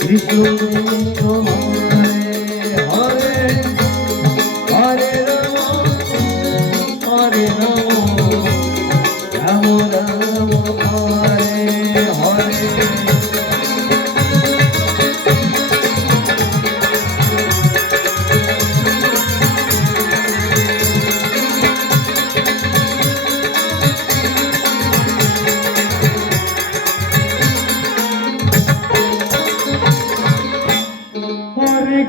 Krishna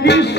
You.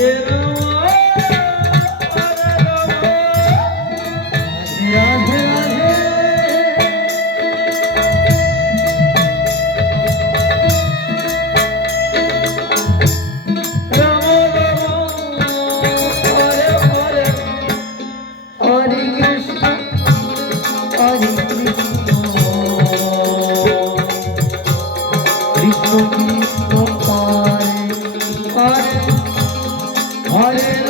Yeah. Olha